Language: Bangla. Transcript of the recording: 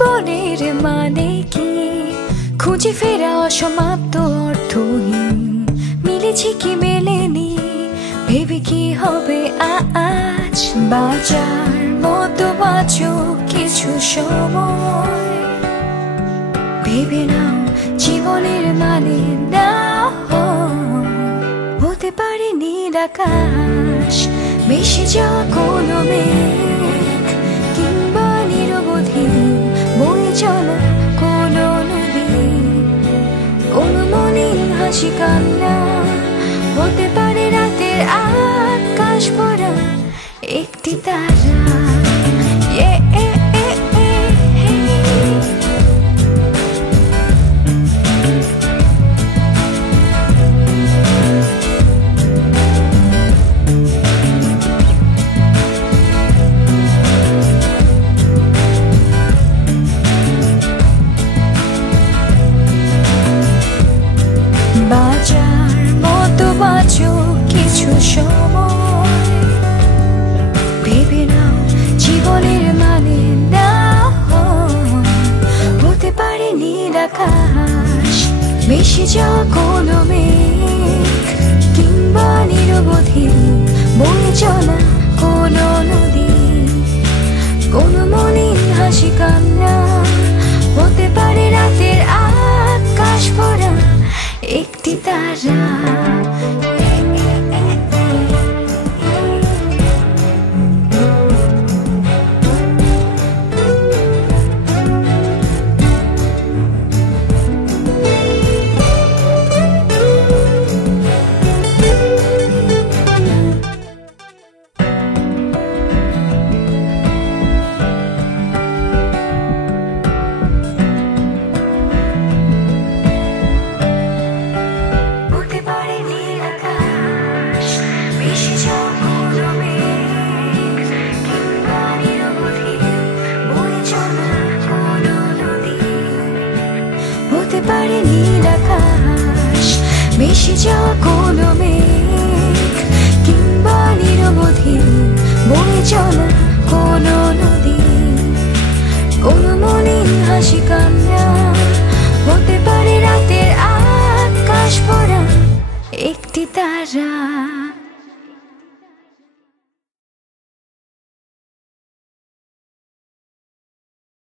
জীবনের মানে কি খুঁজে ফেরা অসমাপ্ত অর্থহীন মিলেছে কি মেলেনি ভেবে কি হবে আজ বাঁচার মতো বাঁচো কিছু সময় ভেবে নাও জীবনের মানে না হতে পারে নীল আকাশ মিশে যাওয়া কোনো মেঘ কিংবা নিরবধি বয়ে চলা কোনো নদী কোনো মলিন হাসি কান্না হতে পারে রাতের আকাশ ভরা একটি তারা বাঁচার মতো বাঁচো কিছু সময় ভেবে নাও জীবনের মানে না হতে পারে নীল আকাশ মিশে যাওয়া কোনো মেঘ কিংবা নিরবধি বয়ে চলা কোনো নদী কোনো মলিন হাসি কান্না হতে পারে রাতের আকাশ ভরা একটি তারা হতে পারে নীল আকাশ মিশে যাওয়া কোনো মেঘ কিংবা নিরবধি বয়ে চলা কোনো নদী কোনো মলিন হাসি কান্না হতে পারে রাতের আকাশ ভরা একটি তারা।